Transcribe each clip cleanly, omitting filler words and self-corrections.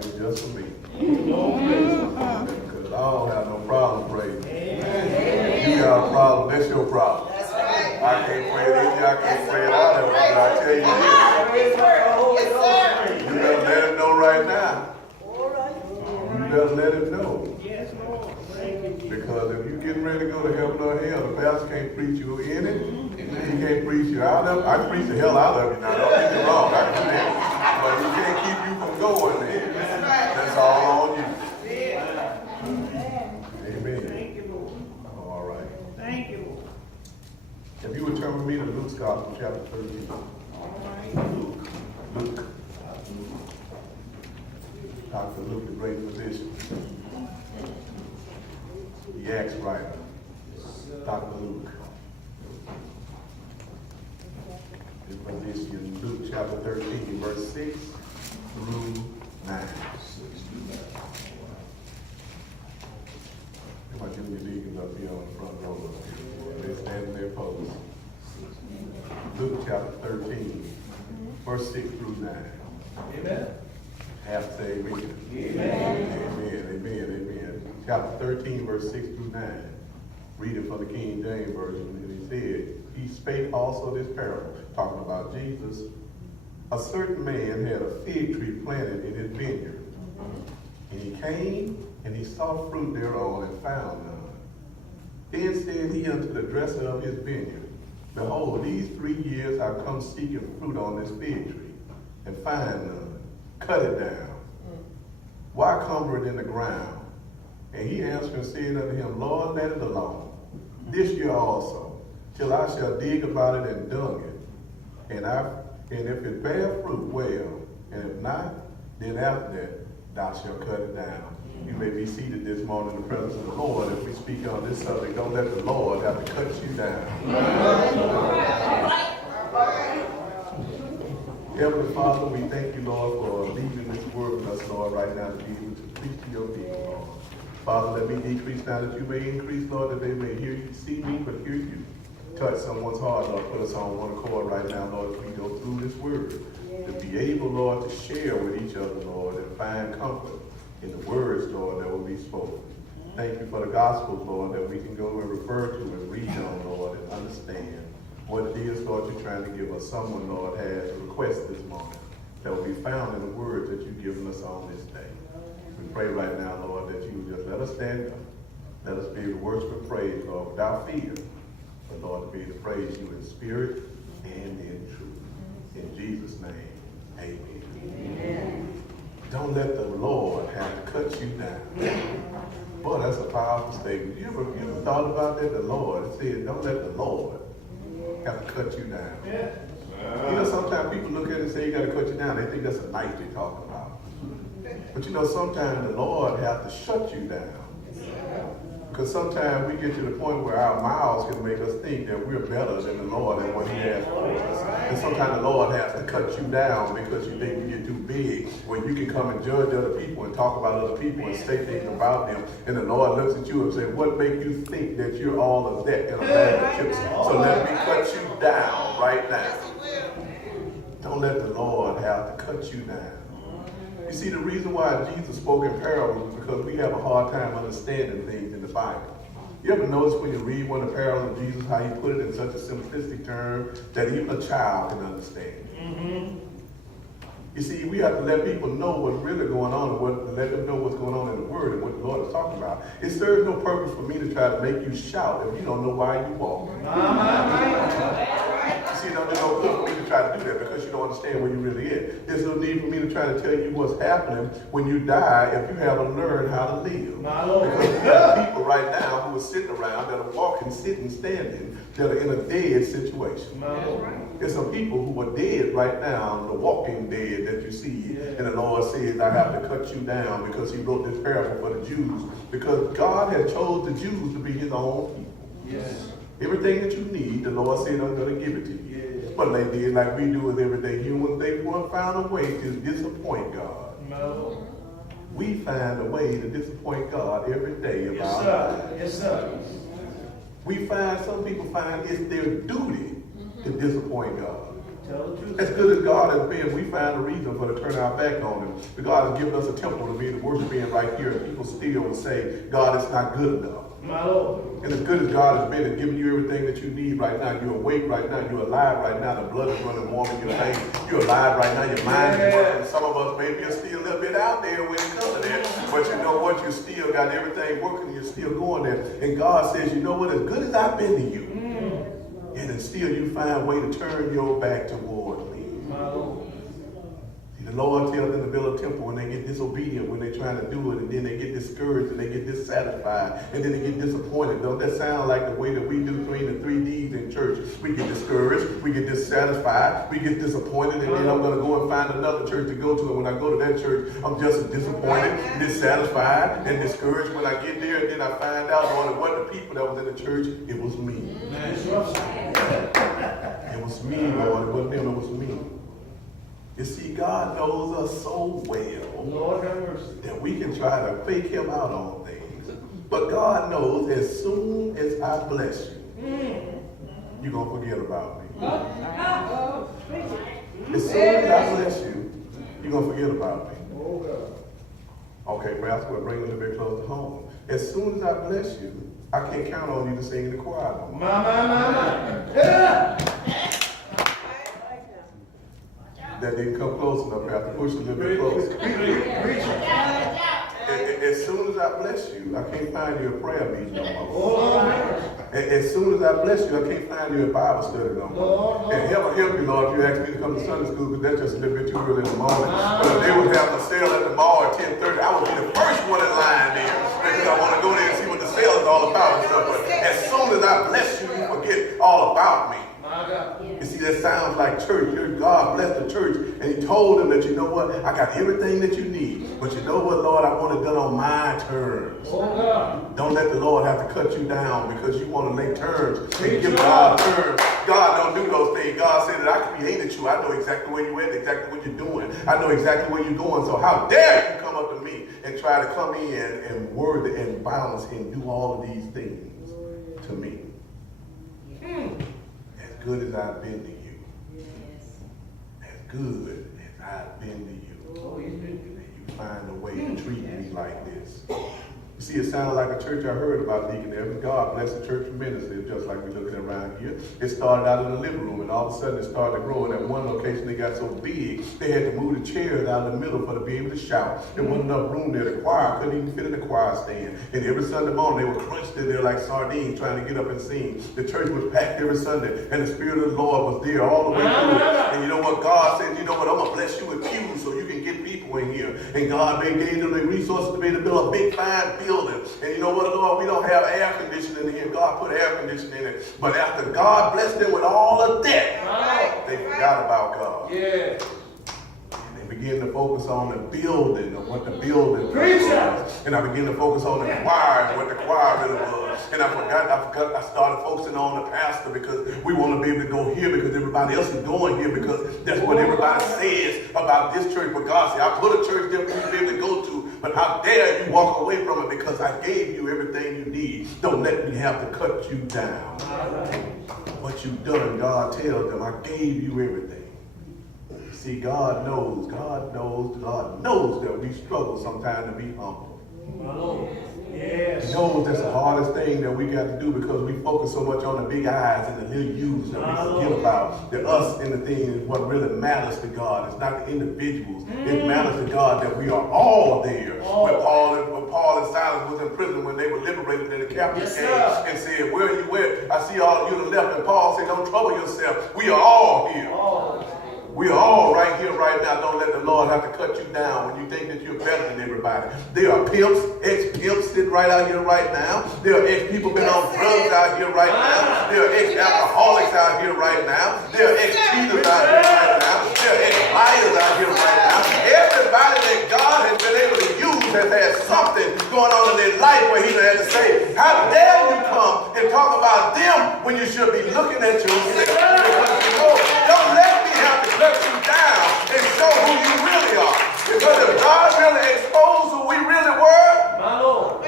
it was just for me. Because I don't have no problem praying. You got a problem, that's your problem. That's right. I can't pray it in you, I can't pray it out of you, but I tell you this. You better let him know right now. You better let him know. Yes, Lord. Thank you, Jesus. Because if you're getting ready to go to heaven or hell, the pastor can't preach you in it. He can't preach you out of it. I can preach the hell out of you now. Don't get me wrong. I can do that. But he can't keep you from going there. That's all on you. Amen. Thank you, Lord. All right. Thank you, Lord. If you would turn with me to Luke's Gospel, chapter 13. All right, Luke. Luke. Dr. Luke, the great physician. The Acts writer. Dr. Luke. His position, Luke chapter 13, verse 6 through 9. My junior deacons up here on the front row. They stand in their post. Luke chapter 13, verse 6 through 9. Amen. Have to say amen. Amen. Chapter 13, verse 6 through 9. Reading from the King James Version, and he said, he spake also this parable, talking about Jesus. A certain man had a fig tree planted in his vineyard. And he came, and he saw fruit thereon, and found none. Then said he unto the dresser of his vineyard, behold, these 3 years I've come seeking fruit on this fig tree, and find none. Cut it down. Why cumber it in the ground? And he answered and said unto him, Lord, let it alone this year also, till I shall dig about it and dung it. And if it bear fruit, well, and if not, then after that thou shalt cut it down. You may be seated this morning in the presence of the Lord. If we speak on this subject, don't let the Lord have to cut you down. Heavenly Father, we thank you, Lord, for leaving this word with us, Lord, right now to be able to preach to your people, Lord. Father, let me decrease now that you may increase, Lord, that they may hear you, see me, but hear you. Touch someone's heart, Lord. Put us on one accord right now, Lord, as we go through this word. To be able, Lord, to share with each other, Lord, and find comfort in the words, Lord, that will be spoken. Thank you for the Gospels, Lord, that we can go and refer to and read on, Lord, and understand what it is, Lord, you're trying to give us. Someone, Lord, has a request this morning that will be found in the words that you've given us on this day. We pray right now, Lord, that you would just let us stand up. Let us be able to worship and praise, Lord, without fear. But, Lord, to be able to praise you in spirit and in truth. In Jesus' name, amen. Amen. Don't let the Lord have to cut you down. Boy, that's a powerful statement. You ever thought about that? The Lord said, don't let the Lord have to cut you down. You know, sometimes people look at it and say, you got to cut you down. They think that's a knife you're talking about. But you know, sometimes the Lord has to shut you down. Because sometimes we get to the point where our mouths can make us think that we're better than the Lord and what he has for us. And sometimes the Lord has to cut you down because you think you're too big, when you can come and judge other people and talk about other people and say things about them. And the Lord looks at you and says, what makes you think that you're all of that in a bag of chips? So let me cut you down right now. Don't let the Lord have to cut you down. You see, the reason why Jesus spoke in parables is because we have a hard time understanding things in the Bible. You ever notice when you read one of the parables of Jesus, how he put it in such a simplistic term that even a child can understand? You see, we have to let people know what's really going on and let them know what's going on in the Word and what the Lord is talking about. It serves no purpose for me to try to make you shout if you don't know why you walk. See, there's no good for me to try to do that because you don't understand where you really is. There's no need for me to try to tell you what's happening when you die if you haven't learned how to live. Because there are people right now who are sitting around that are walking, sitting, standing, that are in a dead situation. There's some people who are dead right now, the walking dead that you see. And the Lord says, I have to cut you down because he wrote this parable for the Jews. Because God had chose the Jews to be his own people. Everything that you need, the Lord said, I'm going to give it to you. But they did like we do with everyday humans. They found a way to disappoint God. We find a way to disappoint God every day of our lives. Yes, sir. Some people find it's their duty to disappoint God. Tell the truth. As good as God has been, we find a reason for to turn our back on him. But God has given us a temple to be able to worship in right here, and people still will say, God, it's not good enough. My Lord. And as good as God has been and giving you everything that you need right now, you're awake right now, you're alive right now, the blood is running warm in your veins, you're alive right now, your mind is working. Some of us maybe are still a little bit out there when it comes to that, but you know what, you still got everything working, you're still going there. And God says, you know what, as good as I've been to you, and then still you find a way to turn your back toward me. My Lord. The Lord tells them to build a temple when they get disobedient, when they're trying to do it, and then they get discouraged and they get dissatisfied, and then they get disappointed. Don't that sound like the way that we do between the 3 Ds in church? We get discouraged, we get dissatisfied, we get disappointed, and then I'm going to go and find another church to go to. And when I go to that church, I'm just disappointed, dissatisfied, and discouraged. When I get there, and then I find out, Lord, it wasn't the people that was in the church, it was me. It was me, Lord. It wasn't them, it was me. You see, God knows us so well, Lord have mercy, that we can try to fake him out on things. But God knows as soon as I bless you, you're going to forget about me. As soon as I bless you, you're going to forget about me. Okay, perhaps we'll bring it a little bit closer to home. As soon as I bless you, I can't count on you to sing in the choir no more. That didn't come close enough. I have to push a little bit closer. As soon as I bless you, I can't find you a prayer meeting no more. As soon as I bless you, I can't find you a Bible study no more. And help you, Lord, if you ask me to come to Sunday school, because that's just a little bit too early in the morning. But if they was having a sale at the mall at 10:30, I would be the first one in line there, because I want to go there and see what the sale is all about and stuff. But as soon as I bless you, you forget all about me. You see, that sounds like church. God blessed the church, and he told them that, you know what, I got everything that you need. But you know what, Lord, I want it done on my terms. Don't let the Lord have to cut you down because you want to make terms and give God terms. God don't do those things. God said that I created you. I know exactly where you're at, exactly what you're doing. I know exactly where you're going. So how dare you come up to me and try to come in and word and balance and do all of these things to me. As good as I've been to you, as good as I've been to you, and you find a way to treat me like this. You see, it sounded like a church I heard about, Deacon Evans. God bless the church tremendously, just like we're looking around here. It started out in the living room, and all of a sudden it started growing. At one location, they got so big, they had to move the chairs out in the middle for to be able to shout. There wasn't enough room there. The choir couldn't even fit in the choir stand. And every Sunday morning, they were crunched in there like sardines trying to get up and sing. The church was packed every Sunday, and the Spirit of the Lord was there all the way through it. And you know what? God said, you know what? I'm going to bless you with pews so you can get people in here. And God gave them the resources to be able to build a big, fine building. And you know what, Lord? We don't have air conditioning in here. God put air conditioning in it. But after God blessed them with all of that, they forgot about God. Yeah. And they began to focus on the building of what the building was. And I began to focus on the choir and what the choir really was. And I started focusing on the pastor because we want to be able to go here because everybody else is going here because that's what everybody says about this church. But God said, I put a church there for you to be able to go to, but how dare you walk away from it because I gave you everything you need. Don't let me have to cut you down. What you've done, God tells them, I gave you everything. See, God knows that we struggle sometimes to be humble. Yes. He knows that's the hardest thing that we got to do because we focus so much on the big eyes and the little U's that we forget about the us and the things. What really matters to God. It's not the individuals. It matters to God that we are all there. When Paul and Silas was in prison, when they were liberated and the captain came and said, where are you at? I see all of you to the left. And Paul said, don't trouble yourself. We are all here. We are all right here, right now. Don't let the Lord have to cut you down when you think that you're better than everybody. There are pimps, ex-pimps sitting right out here right now. There are ex-people been on drugs out here right now. There are ex-alcoholics out here right now. There are ex-cheaters out here right now. There are ex-liars out here right now. Everybody that God has been able to use has had something going on in their life where he had to say, how dare you come and talk about them when you should be looking at yourself? Don't let me have to cut you down and show who you really are. Because if God really exposed who we really were, my Lord,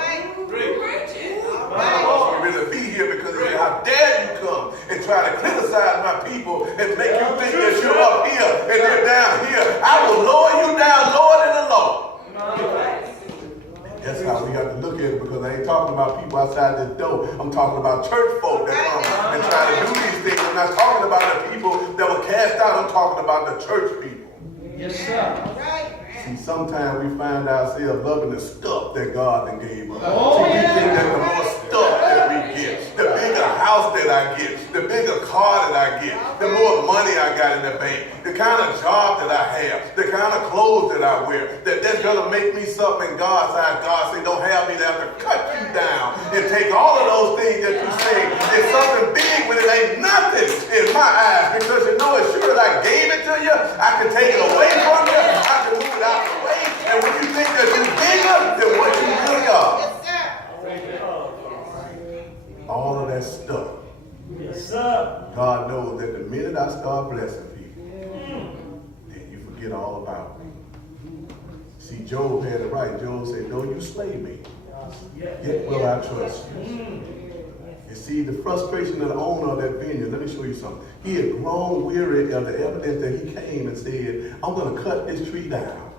we really be here because he said, how dare you come and try to criticize my people and make you think that you're talking about church folk that come and try to do these things. I'm not talking about the people that were cast out. I'm talking about the church people. Yes, sir. See, sometimes we find ourselves loving the stuff that God done gave us. Oh, See, we yeah. think that the more stuff that we get, the bigger house that I get, the bigger car that I get, the more money I got in the bank, the kind of job that I have, the kind of clothes that I wear, that's going to make me something in God's eyes. God say, don't have me to have to cut you down and take all of those things that you say. It's something big when it ain't nothing in my eyes, because you know as sure as I gave it to you, I can take it away from you. I can move it out the way. And when you think that you're bigger than what you really are. All of that stuff. Yes, sir. God knows that the minute I start blessing people, then you forget all about me. See, Job had it right. Job said, though you slay me, yet will I trust you. You see, the frustration of the owner of that vineyard, let me show you something. He had grown weary of the evidence that he came and said, I'm going to cut this tree down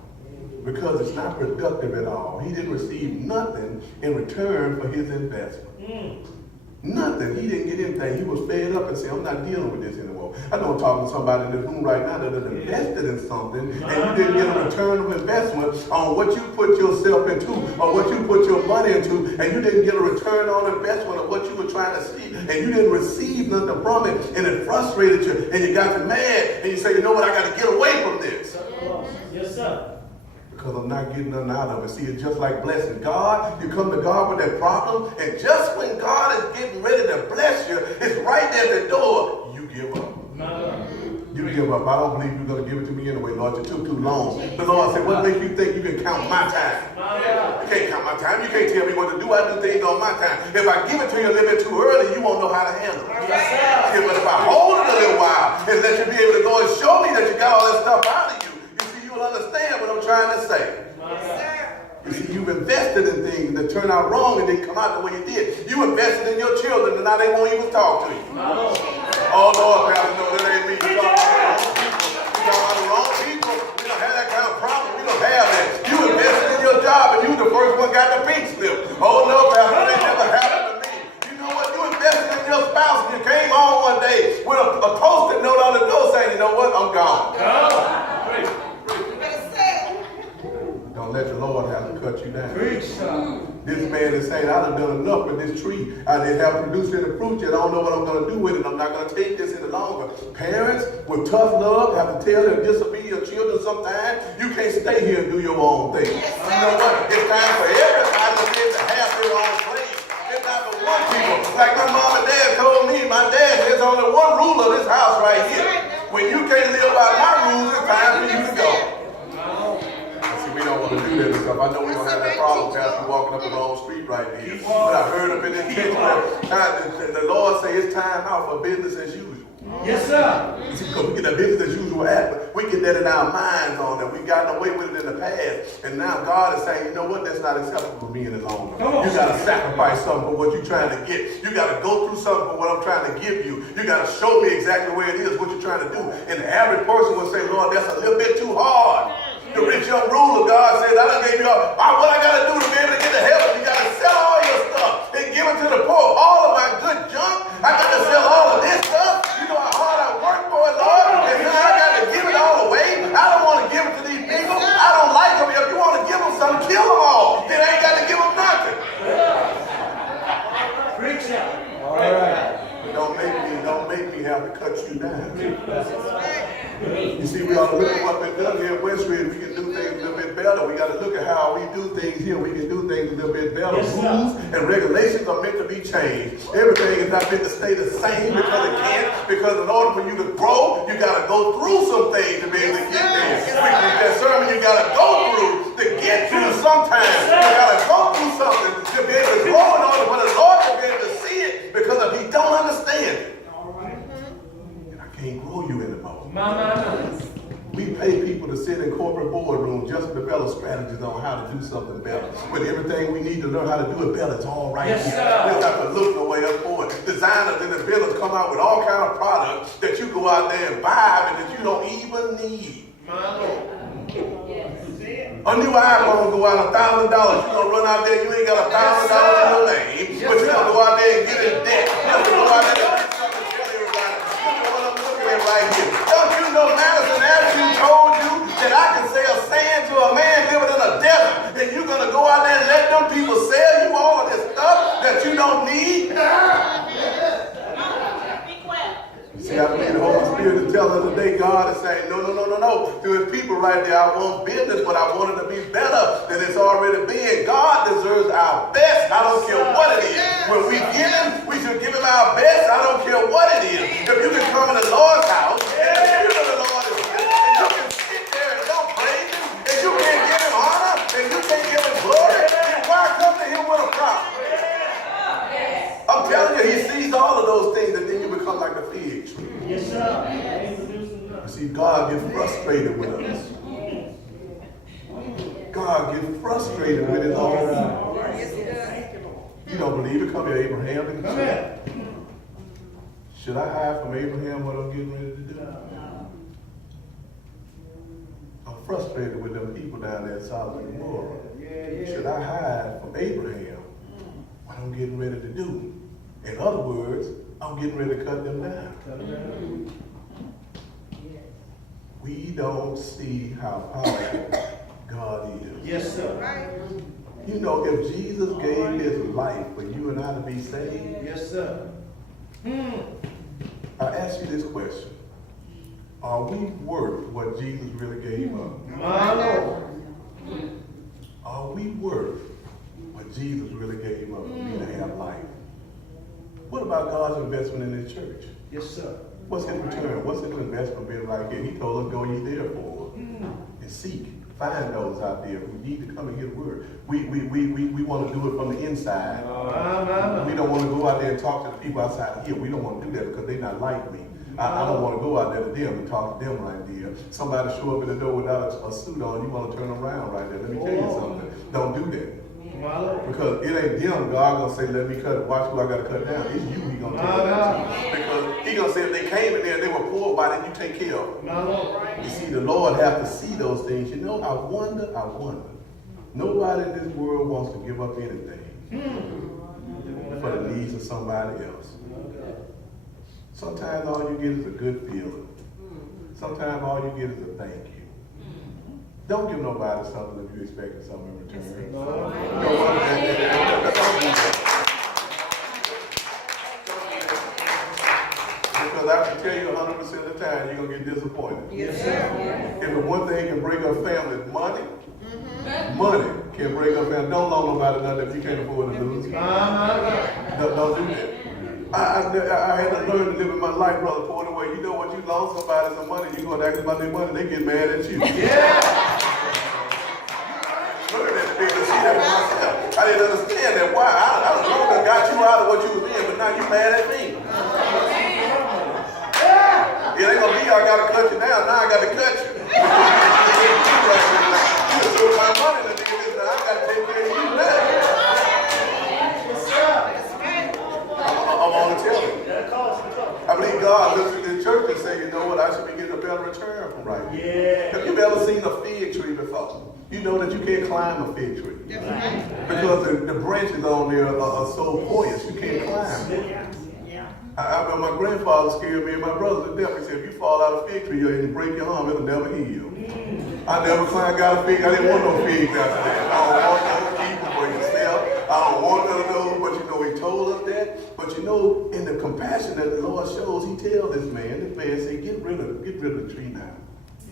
because it's not productive at all. He didn't receive nothing in return for his investment. Nothing. He didn't get anything. He was fed up and said, I'm not dealing with this anymore. I know I'm talking to somebody in this room right now that has invested in something and you didn't get a return of investment on what you put yourself into or what you put your money into, and you didn't get a return on investment of what you were trying to see, and you didn't receive nothing from it, and it frustrated you and you got you mad and you say, you know what, I got to get away from this. Yes, sir. Because I'm not getting nothing out of it. See, it's just like blessing. God, you come to God with that problem, and just when God is getting ready to bless you, it's right there at the door, you give up. You give up. I don't believe you're going to give it to me anyway, Lord. You took too long. The Lord said, what makes you think you can count my time? You can't count my time. You can't tell me what to do. I do things on my time. If I give it to you a little bit too early, you won't know how to handle it. Yeah, but if I hold it a little while and let you be able to go and show me that you got all that stuff out of you, understand what I'm trying to say. You see, you've invested in things that turn out wrong and didn't come out the way you did. You invested in your children and now they won't even talk to you. Oh, Lord, Pastor, no, that ain't me. You talking about the wrong people. We don't have that kind of problem. We don't have that. You invested in your job and you the first one got the pink slip. Oh, no, Pastor, that never happened to me. You know what? You invested in your spouse and you came home one day with a post-it note on the door saying, you know what, I'm gone. Don't let the Lord have to cut you down. This man is saying, I done done enough with this tree. I didn't have produced any fruit yet. I don't know what I'm going to do with it. I'm not going to take this any longer. Parents with tough love have to tell their disobedient children sometimes, you can't stay here and do your own thing. You know what? It's time for everybody to have their own place. It's not for one people. Like my mom and dad told me, my dad, there's only one rule of this house right here. When you can't live by my rules, it's time for you to go. We don't want to do that stuff. I know we don't have that problem, Pastor, walking up the wrong street right here. But I heard up in this text where the Lord say it's time out for business as usual. Yes, sir. See, because we get that business as usual act, we get that in our minds on that. We've gotten away with it in the past. And now God is saying, you know what, that's not acceptable for me any longer. You got to sacrifice something for what you're trying to get. You got to go through something for what I'm trying to give you. You got to show me exactly where it is, what you're trying to do. And the average person will say, Lord, that's a little bit too hard. The rich young ruler, God said, I done gave you all. What I got to do to be able to get to heaven? You got to sell all your stuff and give it to the poor. All of my good junk. I got to sell all of this stuff. You know how hard I work for it, Lord? And now I got to give it all away. I don't want to give it to these people. I don't like them. If you want to give them something, kill them all. Then I ain't got to give them nothing. Preach out. All right. Don't make me have to cut you down. You see, we ought to look at what we've done here at Westridge. We can do things a little bit better. We got to look at how we do things here. We can do things a little bit better. Yes, rules and regulations are meant to be changed. Everything is not meant to stay the same because it can't. Because in order for you to grow, you got to go through some things to be able to get there. That sermon you got to go through to get through sometimes. You got to go through something to be able to grow in order for the Lord to be able to see it. Because if he don't understand it, then I can't grow you anymore. We pay people to sit in corporate boardrooms just to develop strategies on how to do something better. When everything we need to learn how to do it better, it's all right here. We don't have to look no way else for it. Designers and inventors come out with all kind of products that you go out there and buy and that you don't even need. Yes. A new iPhone go out $1,000. You're going to run out there, you ain't got $1,000 in your name, but you're going to go out there and get in debt. You're going to go out there and get something to tell everybody. Look at what I'm looking at right here. Don't you know Madison Avenue told you that I can sell sand to a man living in a desert, and you're going to go out there and let them people sell you all of this stuff that you don't need? See, I believe the Holy Spirit is telling us today, God is saying, no. To his people right there, I want business, but I want it to be better than it's already been. God deserves our best. I don't care what it is. When we give him, we should give him our best. I don't care what it is. If you can come in the Lord's house, and the Spirit of the Lord is with you, and you can sit there and don't praise him, and you can't give him honor, and you can't give him glory, then why come to him with a problem? I'm telling you, he sees all of those things, and then you become like a fig tree. Yes, sir. You see, God gets frustrated with us. God gets frustrated with his own people. You don't believe it? Come here, Abraham. Come here. Should I hide from Abraham what I'm getting ready to do? I'm frustrated with them people down there in Sodom and Gomorrah. Should I hide from Abraham what I'm getting ready to do? In other words, I'm getting ready to cut them down. We don't see how powerful God is. Yes, sir. You know, if Jesus gave his life for you and I to be saved, Yes, sir. I ask you this question. Are we worth what Jesus really gave up? My Lord. Are we worth what Jesus really gave up for me to have life? What about God's investment in his church? Yes, sir. What's his return? What's his investment been right here? He told us, go ye therefore and seek. Find those out there who need to come and hear the word. We want to do it from the inside. We don't want to go out there and talk to the people outside here. We don't want to do that because they're not like me. I don't want to go out there to them and talk to them right there. Somebody show up in the door without a suit on, you want to turn around right there. Let me tell you something. Don't do that. Because it ain't them. God gonna say, let me cut. Watch who I gotta cut down. It's you he gonna take down to. Because he gonna say if they came in there and they were poor, why didn't you take care of them? You see, the Lord have to see those things. You know, I wonder. Nobody in this world wants to give up anything for the needs of somebody else. Sometimes all you get is a good feeling. Sometimes all you get is a thank you. Don't give nobody something if you're expecting something in return. Don't do that. Because I can tell you 100% of the time you're going to get disappointed. Yes, sir. If the one thing can break up families, money can break up families. Don't loan nobody nothing if you can't afford to lose. Don't do that. I had to learn to live in my life, Brother Porter, where you know when you loan somebody some money, you're going to ask about their money, they get mad at you. Learn that to be able to see that for myself. I didn't understand that. Why? I don't know that got you out of what you was in, but now you mad at me. It ain't gonna be I gotta cut you down, now I gotta cut you. You took my money to do this, now I gotta take care of you now. I'm on the tell you. I believe God looks at the church and say, you know what, I should be getting a better return from right here. Have you ever seen a fig tree before? You know that you can't climb a fig tree. Because the branches on there are so poised, you can't climb them. I remember my grandfather scared me and my brother to death. He said, if you fall out of a fig tree and you break your arm, it'll never heal. I never climbed, got a fig. I didn't want no figs after that. I don't want no keeper for yourself. I don't want none of those, but you know, he told us that. But you know, in the compassion that the Lord shows, he tells this man said, get rid of the tree now.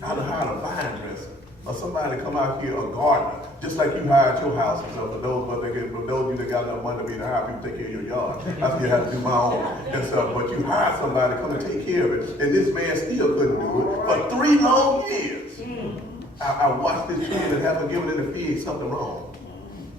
I don't hire a vine dresser. Or somebody come out here, a gardener, just like you hired your house and stuff. For those of you that got enough money to be to hire people to take care of your yard, I still have to do my own and stuff. But you hired somebody to come and take care of it, and this man still couldn't do it for 3 long years. I watched this tree and haven't given it a fig, something wrong.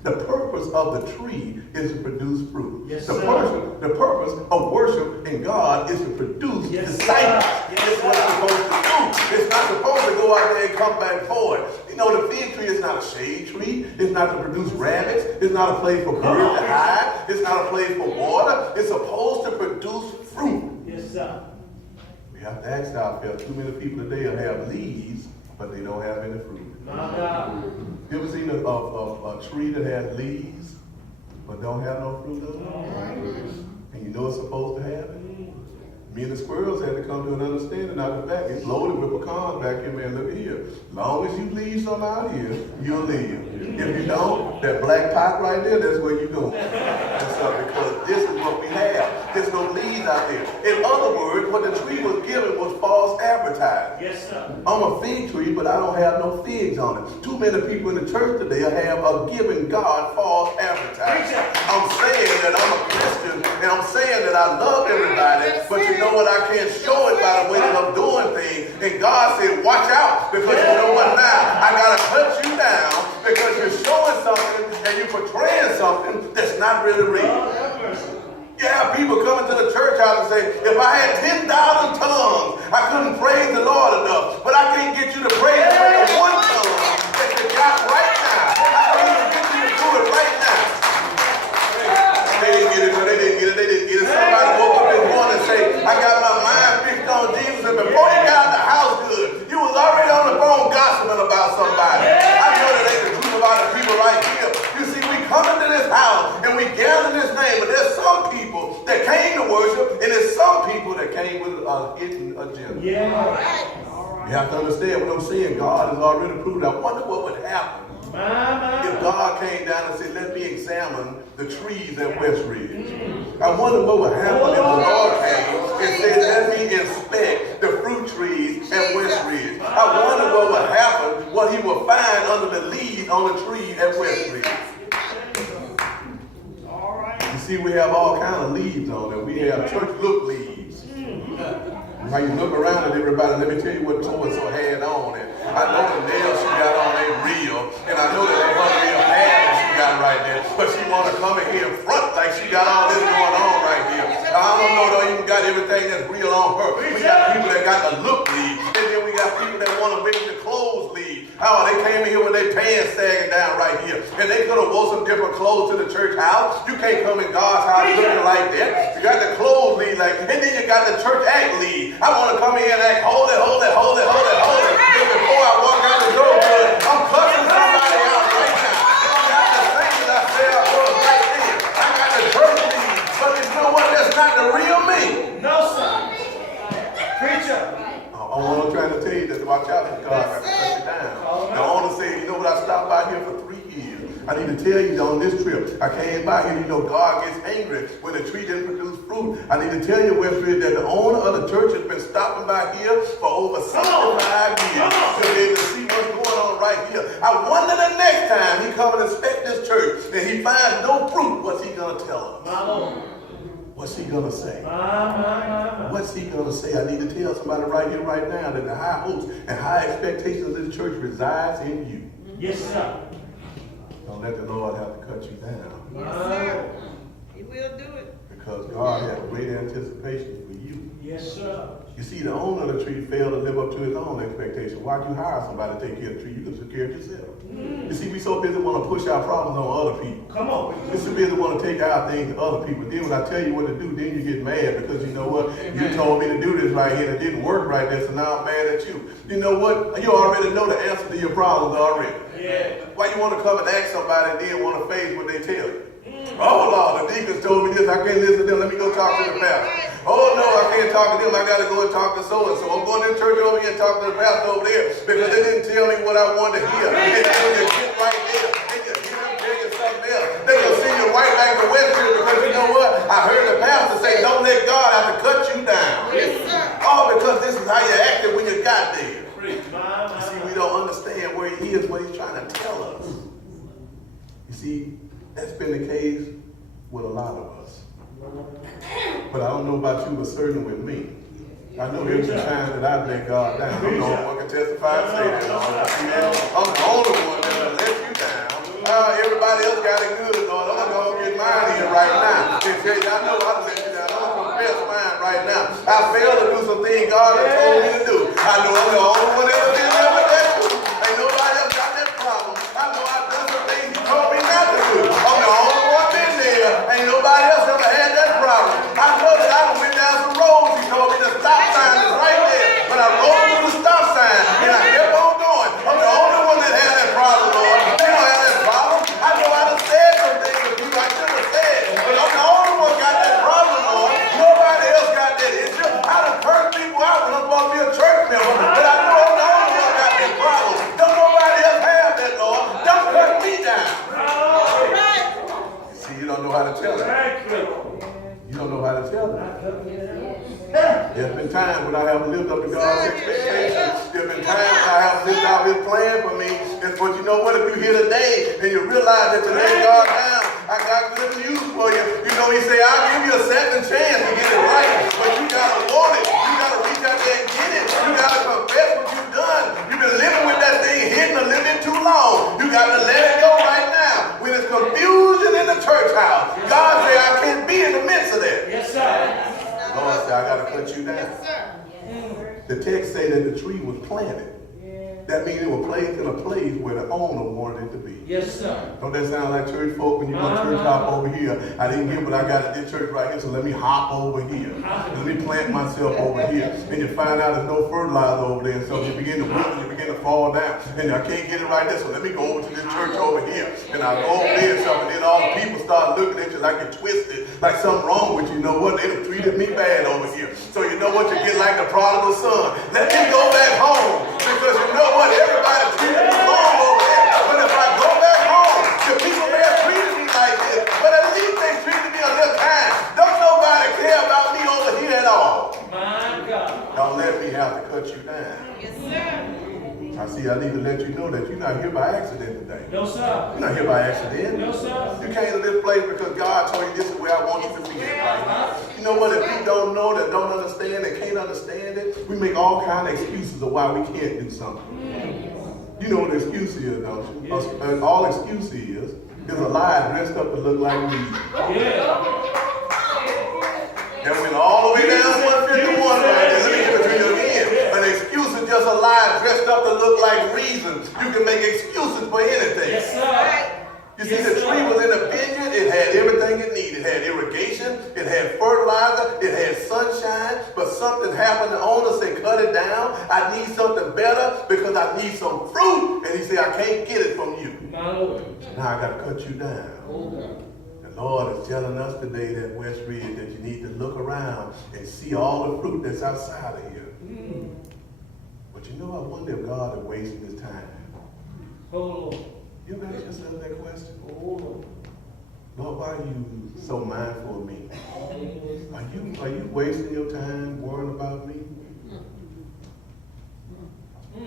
The purpose of the tree is to produce fruit. Yes, the purpose of worship in God is to produce disciples. It's what it's supposed to do. It's not supposed to go out there and come back forward. You know, the fig tree is not a shade tree. It's not to produce rabbits. It's not a place for birds to hide. It's not a place for water. It's supposed to produce fruit. Yes, sir. We have to ask ourselves, too many people today have leaves but they don't have any fruit. My God. You ever seen a tree that has leaves, but don't have no fruit on it? And you know it's supposed to have it? Me and the squirrels had to come to an understanding out the back. It's loaded with pecans back here, man. Look at here. As long as you leave some out here, you'll live. If you don't, that black pot right there, that's where you're going. That's because this is what we have. There's no leaves out there. In other words, what the tree was given was false advertising. Yes, sir. I'm a fig tree, but I don't have no figs on it. Too many people in the church today have giving God false advertising. I'm saying that I'm a Christian, and I'm saying that I love everybody, but you know what? I can't show it by the way that I'm doing things. And God said, watch out, because you know what now? I got to cut you down because you're showing something and you're portraying something that's not really real. You have people coming to the church house and say, if I had 10,000 tongues, I couldn't praise the Lord enough. But I can't get you to praise Him with the one tongue that you got right now. I can't even get you to do it right now. They didn't get it, but they didn't get it. They didn't get it. Somebody woke up this morning and say, I got my mind fixed on Jesus. And before you got out the house good, you was already on the phone gossiping about somebody. I know that ain't the truth about the people right here. You see, we come into this house and we gather in His name, but there's some people that came to worship, and there's some people that came with a hidden agenda. Yeah. You have to understand what I'm saying. God has already proved. I wonder what would happen if God came down and said, let me examine the trees at Westridge. I wonder what would happen if the Lord came and said, let me inspect the fruit trees at Westridge. I wonder what would happen, what He would find under the leaves on the tree at Westridge. You see, we have all kinds of leaves on there. We have church look leaves. How you look around at everybody, let me tell you what so-and-so had on. And I know the nails she got on ain't real, and I know that ain't her real hair that she got right there, but she want to come in here in front like she got all this going on right here. I don't know, though, even got everything that's real on her. We got people that got the look lead, and then we got people that want to make the clothes lead. How they came in here with their pants sagging down right here, and they could have wore some different clothes to the church house. You can't come in God's house looking like that. You got the clothes lead like, and then you got the church act lead. I want to come in here and act holy, holy, holy, holy, holy. And before I walk out the door, I'm cussing somebody out right now. I got the things that I said I was right there. I got the church lead, but you know what? That's not the real me. No, sir. Preacher. I'm trying to tell you that watch out for God. I can cut you down. The owner said, you know what? I stopped by here for 3 years. I need to tell you on this trip, I came by here, you know, God gets angry when the tree didn't produce fruit. I need to tell you, Westridge, that the owner of the church has been stopping by here for over 65 years to be able to see what's going on right here. I wonder the next time he comes and inspect this church and he finds no fruit, what's he going to tell us? My Lord. What's he going to say? What's he going to say? I need to tell somebody right here, right now, that the high hopes and high expectations of this church resides in you. Yes, sir. Don't let the Lord have to cut you down. Yes, sir. He will do it. Because God has great anticipation for you. Yes, sir. You see, the owner of the tree failed to live up to his own expectation. Why'd you hire somebody to take care of the tree? You can take care of it yourself. You see, we so busy want to push our problems on other people. Come on. We're so busy want to take our things to other people. Then when I tell you what to do, then you get mad because you know what? You told me to do this right here and it didn't work right there, so now I'm mad at you. You know what? You already know the answer to your problems already. Yeah. Why you want to come and ask somebody and then want to face what they tell you? Oh, Lord, the deacons told me this. I can't listen to them. Let me go talk to the pastor. Oh, no, I can't talk to them. I got to go and talk to so-and-so. I'm going to the church over here and talk to the pastor over there because they didn't tell me what I wanted to hear. And then when you get right there, and you hear them tell you something else, they're going to send you right back to Westridge because you know what? I heard the pastor say, don't let God have to cut you down. Yes, sir. All because this is how you acted when you got there. You see, we don't understand where he is, what he's trying to tell us. You see, that's been the case with a lot of us. But I don't know about you, but certainly with me. I know there's a time that I let God down. I'm the only one can testify and say that, Lord. I'm the only one that'll let you down. Everybody else got it good, Lord. I'm going to get mine here right now. They say, I know I'll let you down. I'm going to confess mine right now. I failed to do some things God has told me to do. I know I'm the only one that'll deal with that too. Ain't nobody else got that problem. I know I've done some things He told me not to do. I'm the only one been there. Ain't nobody else ever had that problem. I know that I went down some roads. He told me the stop sign is right there. But I rolled through the stop sign and I kept on going. There's been times when I haven't lived up to God's expectations. There's been times when I haven't lived out His plan for me. But you know what? If you're here today and you realize that today God down, I got good news for you. You know, He say, I'll give you a second chance to get it right. But you got to want it. You got to reach out there and get it. You got to confess what you've done. You've been living with that thing hidden a little bit too long. You got to let it go right now. When it's confusion in the church house, God say, I can't be in the midst of that. Yes, sir. Lord said, I got to cut you down. Yes, sir. The text say that the tree was planted. That means it was placed in a place where the owner wanted it to be. Yes, sir. Don't that sound like church folk when you go to church hop over here? I didn't get what I got at this church right here, so let me hop over here. Let me plant myself over here. And you find out there's no fertilizer over there, so you begin to wither, you begin to fall down. And I can't get it right there, so let me go over to this church over here. And I go over there and stuff, and then all the people start looking at you like you're twisted, like something wrong with you. You know what? They done treated me bad over here. So you know what? You get like the prodigal son. Let me go back home, because you know what? Everybody treated me wrong over there. But if I go back home, the people may have treated me like this, but at least they treated me a little kind. Don't nobody care about me over here at all. My God. Don't let me have to cut you down. Yes, sir. I see, I need to let you know that you're not here by accident today. No, sir. You're not here by accident. No, sir. You came to this place because God told you this is where I want you to be right now. You know what? If we don't know, that don't understand, that can't understand it, we make all kind of excuses of why we can't do something. You know what an excuse is, don't you? Yes. All excuse is a lie dressed up to look like me. Yeah. That went all the way down 151 right there. Let me give it to you again. An excuse is just a lie dressed up to look like reason. You can make excuses for anything. Yes, sir. You see, the tree was in a vineyard. It had everything it needed. It had irrigation. It had fertilizer. It had sunshine. But something happened. The owner said, cut it down. I need something better because I need some fruit. And he said, I can't get it from you. My Lord. Now I got to cut you down. Oh, God. The Lord is telling us today that Westridge, that you need to look around and see all the fruit that's outside of here. But you know, I wonder if God is wasting his time. Oh, Lord. You ever ask yourself that question? Oh, Lord. Lord, why are you so mindful of me? Are you wasting your time worrying about me?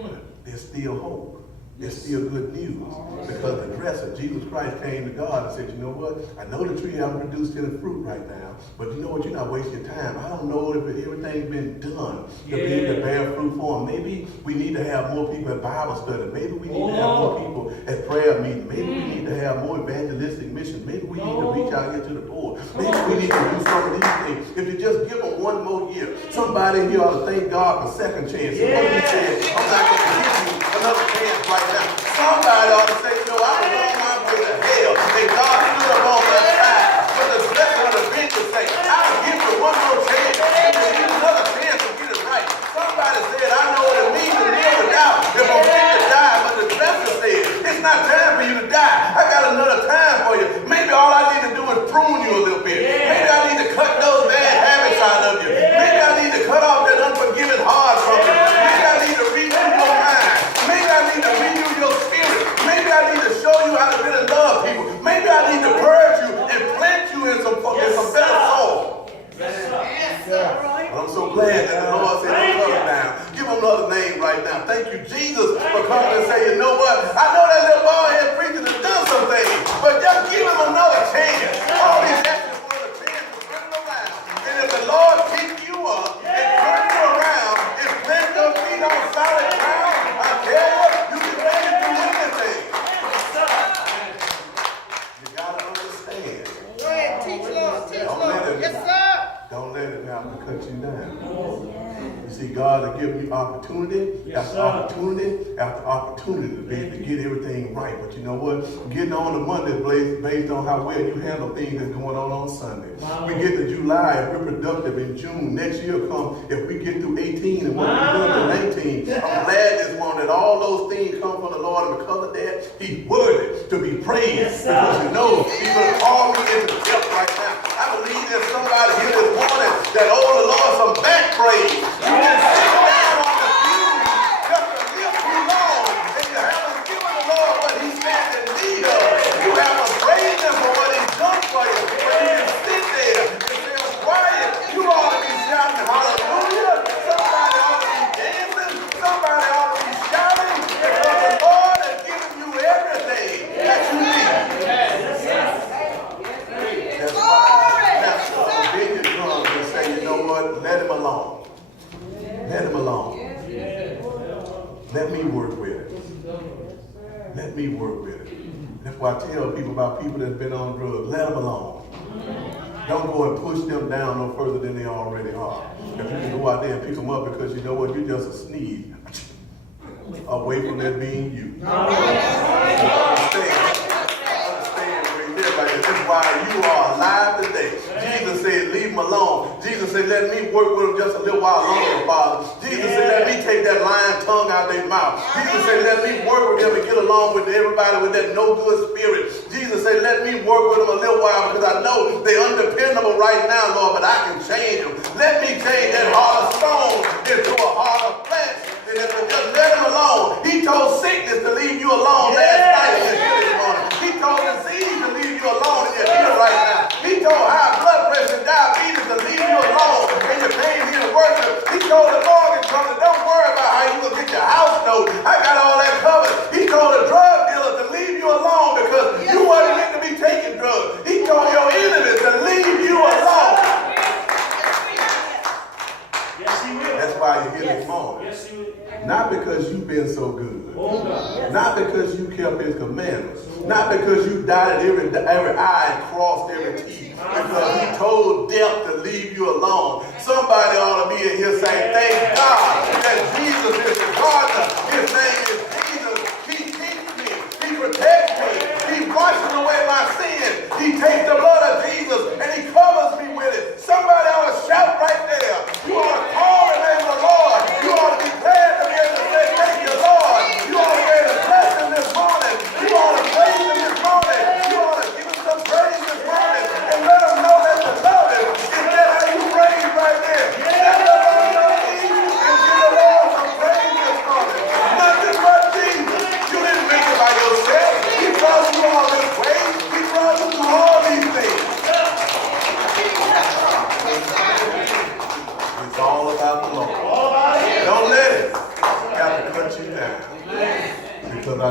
But there's still hope. There's still good news. Because the dresser, Jesus Christ, came to God and said, you know what? I know the tree hasn't produced any fruit right now, but you know what? You're not wasting your time. I don't know if everything's been done to be able to bear fruit for them. Maybe we need to have more people at Bible study. Maybe we need to have more people at prayer meeting. Maybe we need to have more evangelistic missions. Maybe we need to reach out here to the poor. Maybe we need to do some of these things. If you just give them one more year, somebody here ought to thank God for second chance. Somebody said, I'm not going to give you another chance right now. Somebody ought to say, you know, I was on my way to hell, and God stood up on my side. But the blessing of the bench to say, I'll give you one more chance, and give you another chance to get it right. Somebody said, I know what it means to live without if I'm fit to die, but the blessing said, it's not time for you to die. I got another time for you. Maybe all I need to do is prune you a little bit. Maybe I need to cut those bad habits out of you. Maybe I need to cut off that unforgiving heart from you. Maybe I need to renew your mind. Maybe I need to renew your spirit. Maybe I need to show you how to really love people. Maybe I need to purge you and plant you in some better soil. Yes, sir. But I'm so glad that the Lord said, don't cut them down. Give them another name right now. Thank you, Jesus, for coming and saying, you know what? I know that little boy here preacher has done some things, but just give him another chance. All he's asking for is a chance to turn him around. And if the Lord pick you up and turn you around and plant your feet on solid ground, I tell you, you can ready to do anything. You got to understand. Go ahead, teach, Lord. Teach, Lord. Yes, sir. Don't let it have to cut you down. You see, God will give you opportunity after opportunity after opportunity to be able to get everything right. But you know what? Getting on the Monday based on how well you handle things that's going on Sunday. We get to July, if we're productive in June. Next year come, if we get through 18 and what we're doing to 19. I'm glad this morning that all those things come from the Lord, and because of that, he's worthy to be praised. Because you know, he's going to call me into the depth right now. I believe there's somebody here this morning that owe the Lord some back praise. You can sit down on the pew just to live too long, and you haven't given the Lord what he stands in need of. You haven't praised him for what he's done for you. But you can sit there and say, I'm quiet. You ought to be shouting hallelujah. alone. Let him alone. Let me work with it. Let me work with it. That's why I tell people about people that's been on drugs. Let them alone. Don't go and push them down no further than they already are. If you can go out there and pick them up because you know what, you're just a sneeze away from that being you. That's why you are alive today. Jesus said, leave him alone. Jesus said, let me work with him just a little while longer, Father. Jesus said, let me take that lying tongue out of their mouth. Jesus said, let me work with them and get along with everybody with that no good spirit. Jesus said, let me work with them a little while because I know they're undependable right now, Lord, but I can change them. Let me change that heart of stone into a heart of flesh. And if I just let him alone. He told sickness to leave you alone last night and you're here this morning. He told disease to leave you alone and you're here right now. He told high blood pressure and diabetes to leave you alone and you came here to worship. He told the mortgage company, don't worry about how you will get your house note. I got all that covered. He told the drug dealer to leave you alone because you wasn't meant to be taking drugs. He told your enemies to leave you alone. Yes, he will. That's why you're here this morning. Yes, he will. Not because you've been so good. Oh, God. Not because you kept his commandments. Not because you dotted every I and crossed every T. Because he told death to leave you alone. Somebody ought to be in here saying, thank God that Jesus is the gardener. His name is Jesus. He keeps me. He protects me. He washes away my sins. He takes the blood of Jesus and he covers me with it. Somebody ought to shout right there. You ought to call the name of the Lord. You ought to be glad to be able to say, thank you, Lord. You ought to be able to bless him this morning. You ought to praise him this morning. You ought to give him some praise this morning and let him know that you love him. Is that how you praise right there? Stand up on your knees and give the Lord some praise this morning. Nothing but Jesus. You didn't make it by yourself. He brought you all this way. He brought you through all these things. It's all about the Lord. Don't let it have to cut you down. Because I